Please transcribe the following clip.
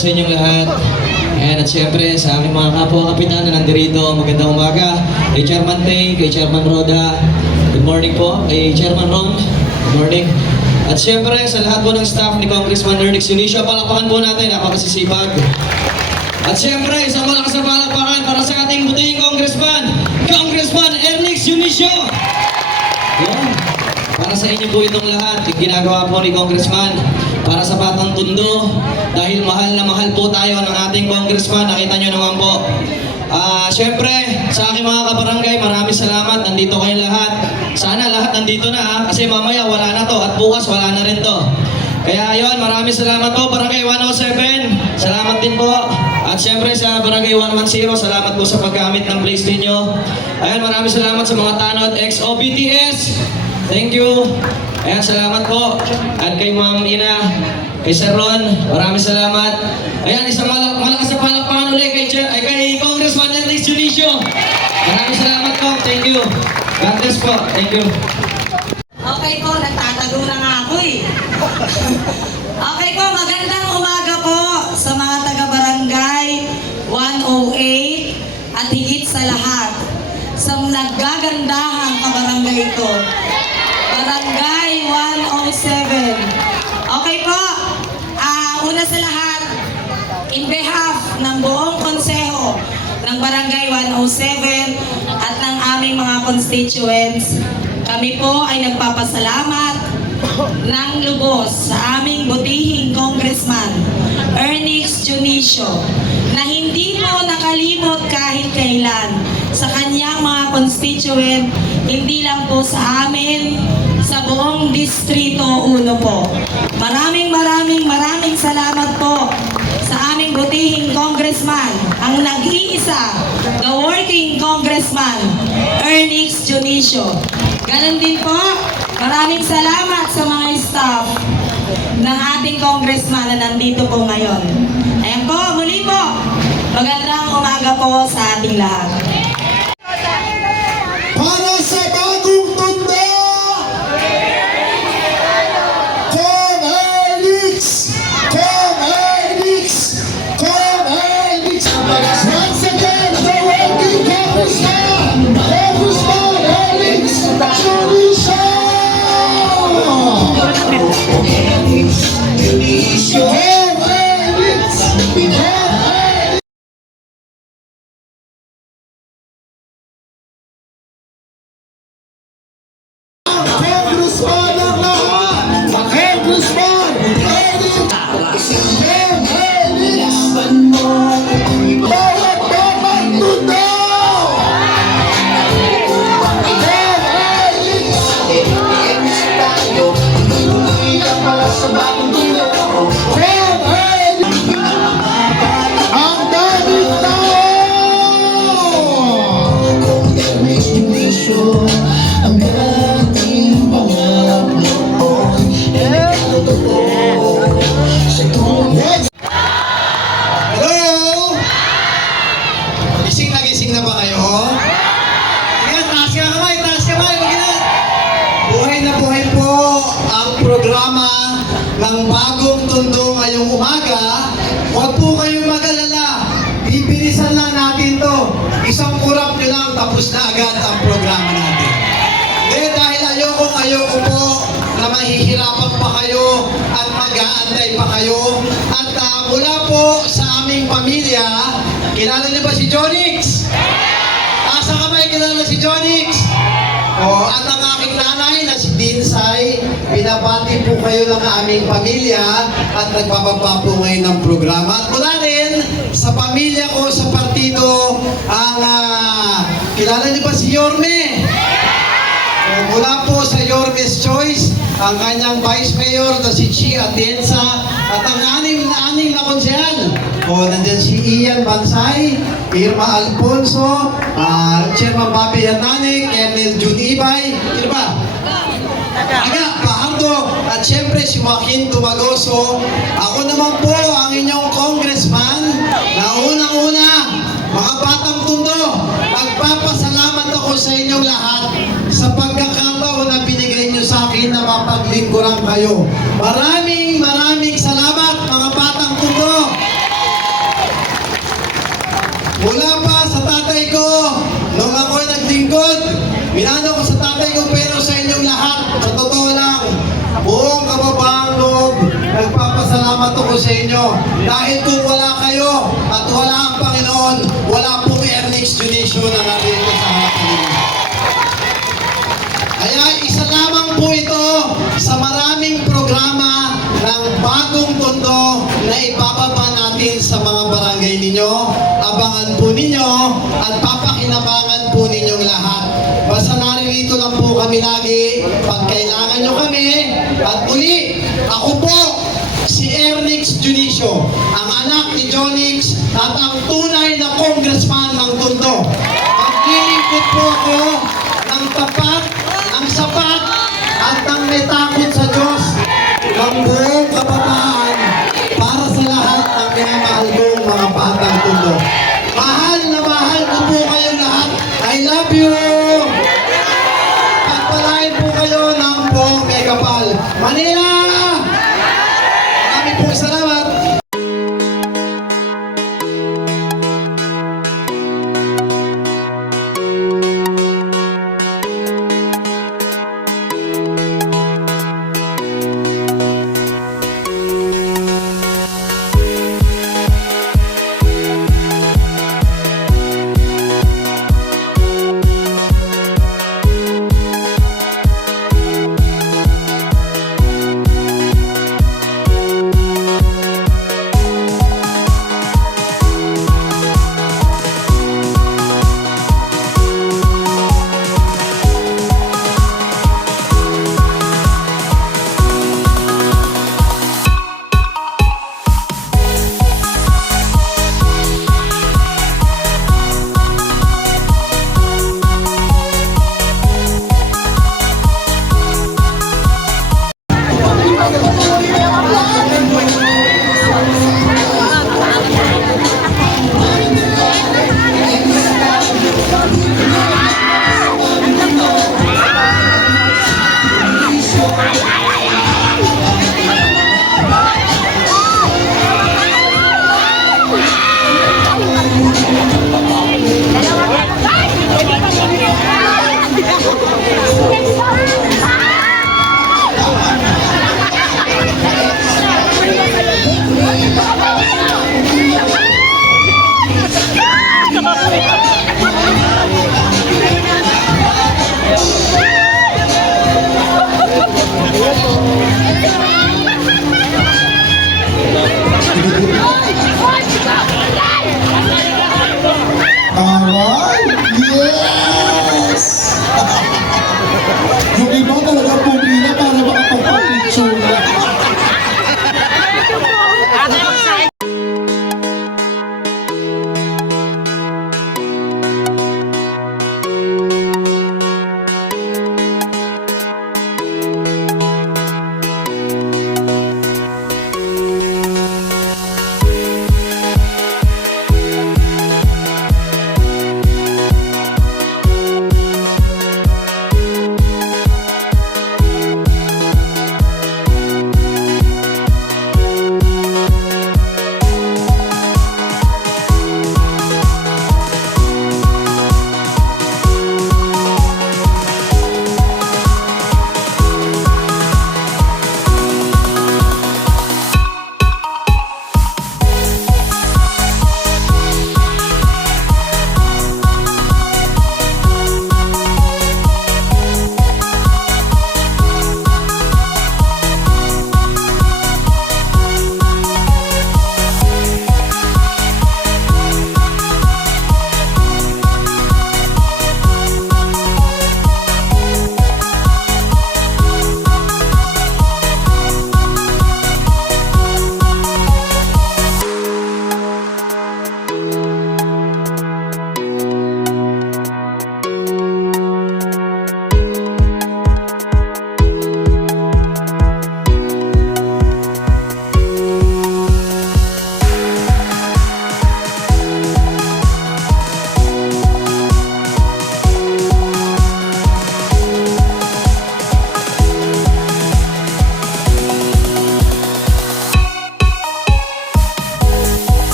sa inyong lahat. Ayan, at syempre sa aming mga kapwa-kapitan na nandirito, magandang umaga. Kay Chairman Tay, kay Chairman Roda, good morning po. Kay Chairman Ron, good morning. At syempre sa lahat po ng staff ni Congressman Ernix Junicio, palakpakan po natin, napakasisipag. At syempre, isang malakas na palakpakan para sa ating butihing Congressman, Congressman Ernix Junicio. Yan. Para sa inyo po itong lahat, yung ginagawa po ni Congressman para sa Batang Tondo, dahil mahal na mahal po tayo ng ating Congressman, nakita nyo naman po. Siyempre, sa aking mga kabarangay, maraming salamat, nandito kayong lahat. Sana lahat nandito na kasi mamaya wala na to at bukas wala na rin to. Kaya ayun, maraming salamat po Barangay 107, salamat din po. At siyempre sa Barangay 110, salamat po sa paggamit ng place ninyo. Ayun, maraming salamat sa mga tanod ex-OBTS. Thank you. Ayan, salamat po. At kay Ma'am Ina, kay Sir Ron, maraming salamat. Ayan, isang malakas na palakpakan ulit kay Congressman Ernix Junicio. Maraming salamat po. Thank you. God bless po. Thank you. Okay po, nagtatago na nga ako eh. Okay po, magandang umaga po sa mga taga-barangay 108 at higit sa lahat sa naggagandahang kabarangay ko. Barangay 107. Okay po, una sa lahat, in behalf ng buong konseho ng Barangay 107 at ng aming mga constituents, kami po ay nagpapasalamat ng lubos sa aming butihing Congressman Ernix Junicio na hindi po nakalimot kahit kailan sa kanyang mga constituent, hindi lang po sa amin, sa buong Distrito 1 po. Maraming salamat po sa aming butihing Congressman, ang nag-iisa, the working Congressman Ernix Junicio. Ganon din po, maraming salamat sa mga staff ng ating Congressman na nandito po ngayon. Ayan po, muli po, magandang umaga po sa ating lahat. Para sa Bagong Tondo, Kong Ernix! Kong Ernix! Kong Ernix! Once again, the working Congressman, Congressman Ernix Junicio! Kong Ernix Junicio! Kong Ernix! Congressman ang lahat! Congressman! Ernix! Ernix! Bawat Batang Tondo! Ernix! Tayo, tuloy lang pala sa Bagong Tondo. Ernix! Ang daming tao! Ernix Junicio, ang ating pangarap noon. Hello! Gising na ba kayo? Ayan, taas ka kamay, magilan! Buhay na buhay po ang programa ng Bagong Tondo ngayong umaga. Huwag po kayong mag-alala. Bibilisan lang natin to. Isang kurap nyo lang, tapos na agad ang programa natin. Dahil ayoko po na mahihirapan pa kayo at mag-aantay pa kayo. At mula po sa aming pamilya, kilala niyo ba si Jonix? Asa kamay, kilala si Jonix? At ang aking nanay na si Dinsay, binabati po kayo ng aming pamilya at nagpapaba po ngayon ng programa. At mula rin sa pamilya ko, sa partido, ang kilala niyo ba si Yorme? Mula po sa Yorme's Choice, ang kanyang Vice Mayor na si Chi Atienza at ang anim na konsehal. Nandyan si Ian Bansay, Irma Alfonso, Chairman Bobby Yananik, Ernel Jun Ibay, sino ba? Aga, Pahardo, at siyempre si Joaquin Tumagoso. Ako naman po ang inyong congressman na unang-una, mga Batang Tondo, magpapasalamat ako sa inyong lahat sa pagkakataon na binigay nyo sa akin na mapaglingkuran kayo. Maraming salamat mga Batang Tondo. pasasalamat ako sa inyo. Dahil kung wala kayo at wala ang Panginoon, wala pong Ernix Junicio na narito sa harapan ninyo. Kaya isa lamang po ito sa maraming programa ng Bagong Tondo na ibababa natin sa mga barangay ninyo. Abangan po ninyo at papakinabangan po ninyong lahat. Basta naririto lang po kami lagi pag kailangan nyo kami. At muli, ako po si Ernix Junicio, ang anak ni Jonix at ang tunay na congressman ng Tondo. Maglilingkod po ako ng tapat, ng sapat, at ng may takot sa Diyos ng buong kapapaan.